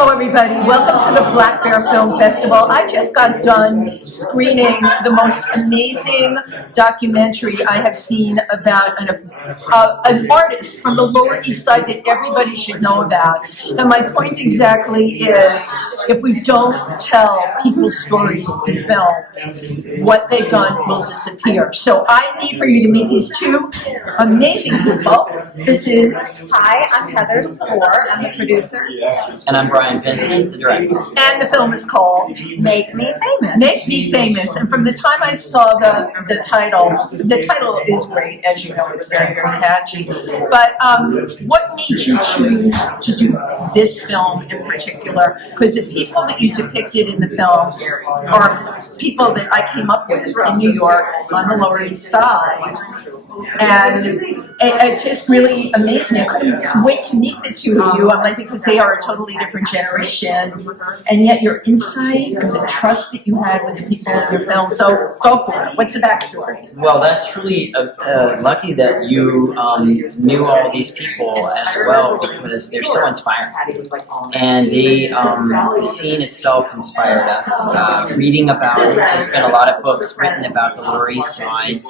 Hello, everybody. Welcome to the Black Bear Film Festival. I just got done screening the most amazing documentary I have seen about an artist from the Lower East Side that everybody should know about. And my point exactly is, if we don't tell people's stories through films, what they've done will disappear. So I need for you to meet these two amazing people. This is... Hi, I'm Heather Spore. I'm the producer. And I'm Vincent, the director. And the film is called Make Me Famous. Make Me Famous. And from the time I saw the title is great, as you know, it's very, very catchy. But what made you choose to do this film in particular? Because the people that you depicted in the film are people that I came up with in New York on the Lower East Side. And it just really amazed me. I couldn't wait to meet the two of you. I'm like, because they are a totally different generation, and yet your insight and the trust that you had with the people in your film. So go for it. What's the backstory? Well, that's really lucky that you knew all these people as well, because they're so inspiring. And the scene itself inspired us. Reading about it, there's been a lot of books written about the Lower East Side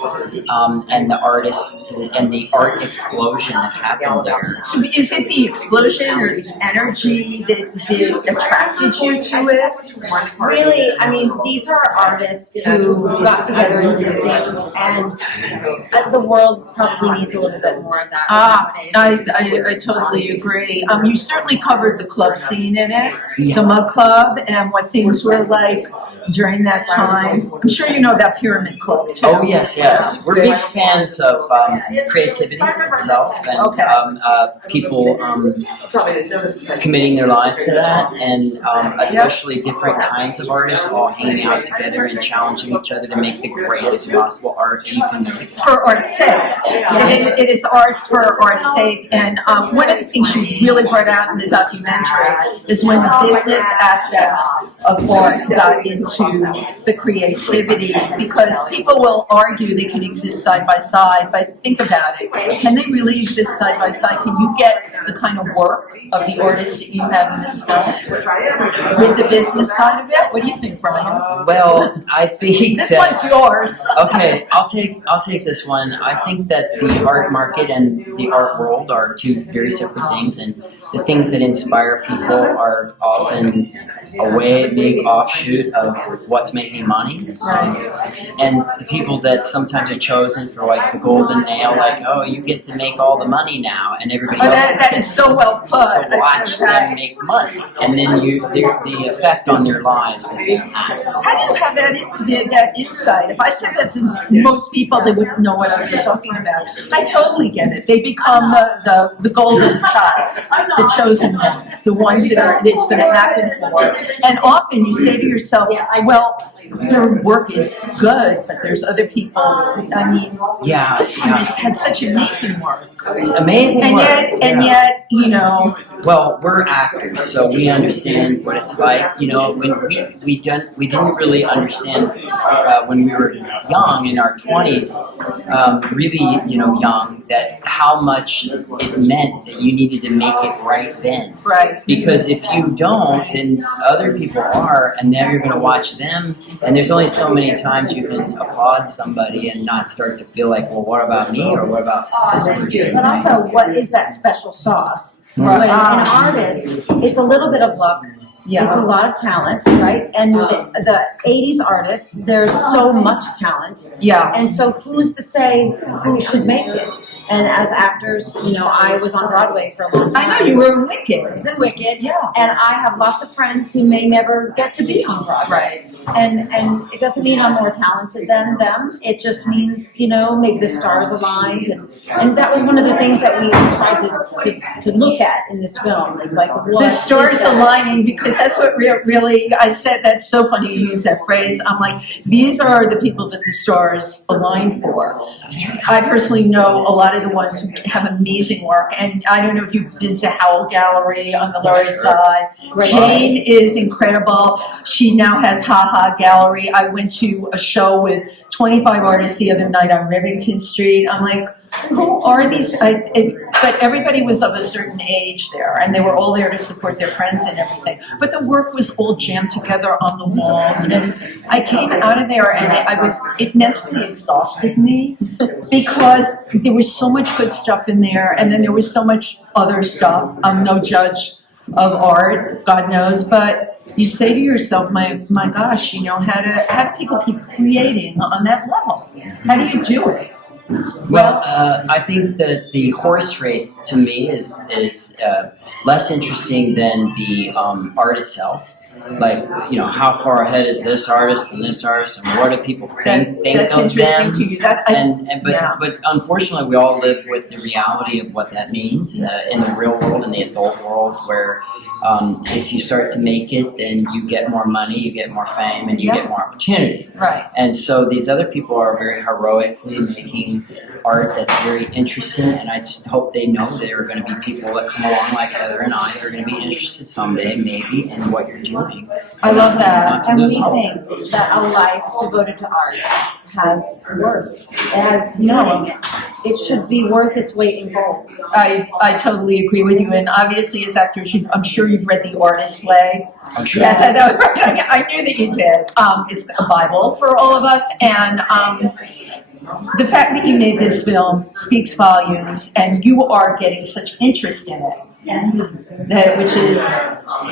and the artists and the art explosion that happened there. So is it the explosion or the energy that attracted you to it? Really, I mean, these are artists who got together and did things, and the world probably needs a little bit more of that nowadays. I totally agree. You certainly covered the club scene in it, Yes. the Mug Club, and what things were like during that time. I'm sure you know about Pyramid Club too. Oh, yes, yes. We're big fans of creativity itself, and people committing their lives to that, and especially different kinds of artists all hanging out together and challenging each other to make the greatest possible art that you can make. For art's sake. It is arts for art's sake. And one of the things you really brought out in the documentary is when the business aspect of art got into the creativity, because people will argue they can exist side by side, but think about it. Can they really exist side by side? Can you get the kind of work of the artists that you have in this film with the business side of it? What do you think, Brian? Well, I think this one's yours. Okay, I'll take this one. I think that the art market and the art world are two very separate things, and the things that inspire people are often a big offshoot of what's making money. And the people that sometimes are chosen for like the golden nail, like, oh, you get to make all the money now, and everybody else that is so well put. to watch them make money, and then the effect on their lives that they have. How do you have that insight? If I said that to most people, they wouldn't know what I was talking about. I totally get it. They become the golden child, the chosen ones, the ones that it's going to happen for. And often you say to yourself, well, their work is good, but there's other people. I mean, this one has had such amazing work. Amazing work. And yet, you know. Well, we're actors, so we understand what it's like. You know, when we didn't really understand when we were young, in our 20s, really, young, that how much it meant that you needed to make it right then. Right. Because if you don't, then other people are, and now you're going to watch them. And there's only so many times you can applaud somebody and not start to feel like, well, what about me, or what about this person? But also, what is that special sauce? Right. When an artist, it's a little bit of luck. Yeah. It's a lot of talent, right? And the 80s artists, there's so much talent. Yeah. And so who's to say who should make it? And as actors, I was on Broadway for a long time. I know, you were in Wicked. I was in Wicked. Yeah. And I have lots of friends who may never get to be on Broadway. Right. And it doesn't mean I'm more talented than them. It just means, maybe the stars aligned. And that was one of the things that we tried to look at in this film, is like, what the stars is that? aligning, because that's what really, I said, that's so funny you use that phrase. I'm like, these are the people that the stars align for. I personally know a lot of the ones who have amazing work, and I don't know if you've been to Howell Gallery on the Lower East Side. Great. Jane is incredible. She now has Ha Ha gallery. I went to a show with 25 artists the other night on Rivington Street. I'm like, who are these? But everybody was of a certain age there, and they were all there to support their friends and everything. But the work was all jammed together on the walls, and I came out of there, and it mentally exhausted me because there was so much good stuff in there, and then there was so much other stuff. I'm no judge of art, God knows, but you say to yourself, my gosh, how do people keep creating on that level? How do you do it? Well, I think that the horse race to me is less interesting than the art itself. Like, how far ahead is this artist and this artist, and what do people think That's of interesting them? to you. But unfortunately, we all live with the reality of what that means in the real world, in the adult world, where if you start to make it, then you get more money, you get more fame, and you get more opportunity. Right. And so these other people are very heroically making art that's very interesting, and I just hope they know there are going to be people that come along like Heather and I that are going to be interested someday, maybe, in what you're doing. I love that. And we think that a life devoted to art has worth. It has meaning. It should be worth its weight in gold. I totally agree with you, and obviously as actors, I'm sure you've read The Artist's Way. I'm sure. I knew that you did. It's a Bible for all of us, and the fact that you made this film speaks volumes, and you are getting such interest in it. Which is,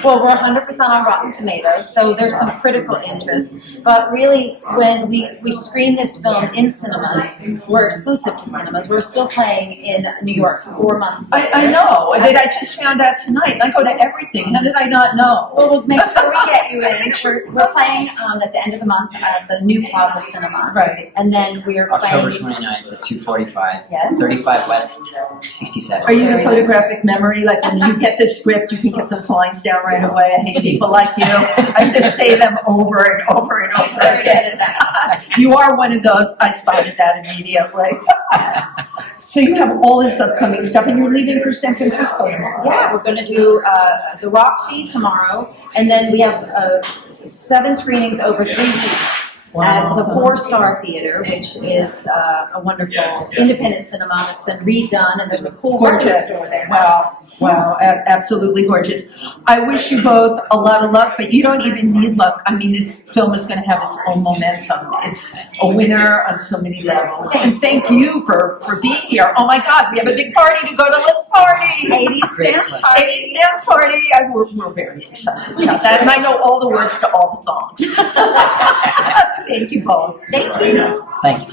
well, we're 100% on Rotten Tomatoes, so there's some critical interest. But really, when we screen this film in cinemas, we're exclusive to cinemas. We're still playing in New York 4 months later. I know. I just found out tonight. I go to everything. How did I not know? Well, we'll make sure we get you in. We're playing at the end of the month at the New Plaza Cinema. Right. And then we're October playing 29th at 245, Yes. 35 West 67. Are you a photographic memory? Like when you get the script, you can get those lines down right away. I hate people like you. I just say them over and over and over again. You are one of those. I spotted that immediately. So you have all this upcoming stuff, and you're leaving for San Francisco tomorrow. Yeah, we're going to do the Roxy tomorrow, and then we have 7 screenings over 3 weeks. At the 4-Star Theater, which is a wonderful independent cinema that's been redone, and there's a cool record store there. Wow, absolutely gorgeous. I wish you both a lot of luck, but you don't even need luck. I mean, this film is going to have its own momentum. It's a winner on so many levels. And thank you for being here. Oh my God, we have a big party to go to. Let's party! 80s dance party. 80s dance party. We're very excited about that, and I know all the words to all the songs. Thank you both. Thank you. Thank you.